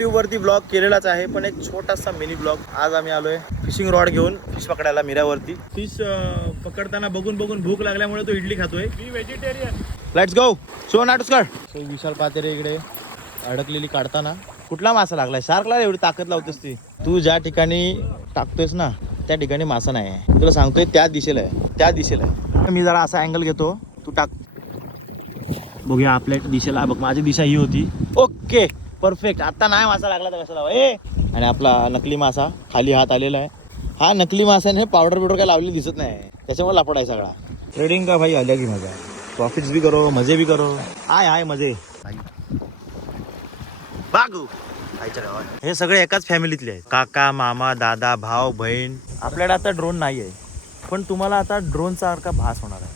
Tube वरती blog केलेलाच आहे, पण एक छोटासा मिनी ब्लॉग. आज आम्ही आलोय फिशिंग रॉड घेऊन फिश पकडायला मिऱ्यावरती. फिश पकडताना बघून बघून भूक लागल्यामुळे तो इडली खातोय. मी व्हेजिटेरियन. Let's go. सो नाटुसकर. सो विशाल पातेरे इकडे अडकलेली काढताना. कुठला मासा लागलाय? शार्कला एवढी ताकद लावतेस ती. तू ज्या ठिकाणी टाकतोयस ना त्या ठिकाणी मासा नाही आहे. तुला सांगतोय त्या दिशेला आहे, त्या दिशेला आहे. मी जरा असा अँगल घेतो, तू टाक. बघूया आपल्या दिशेला. बघ माझी दिशा ही होती. Okay perfect. आता नाही मासा लागला तर कशाला ए. आणि आपला नकली मासा खाली हात आलेला आहे. हा नकली मासाने पावडर बिवडर काय लावलेली दिसत नाही, त्याच्यामुळे लपड आहे सगळा. ट्रेडिंग का भाई अलग ही मजा आहे. प्रॉफिट्स भी करो, मजे भी करो. हाय मजे. बागू हे सगळे एकाच फॅमिलीतले आहेत. काका मामा दादा भाऊ बहीण. आपल्याकडे आता ड्रोन नाही आहे, पण तुम्हाला आता ड्रोन सारखा भास होणार आहे.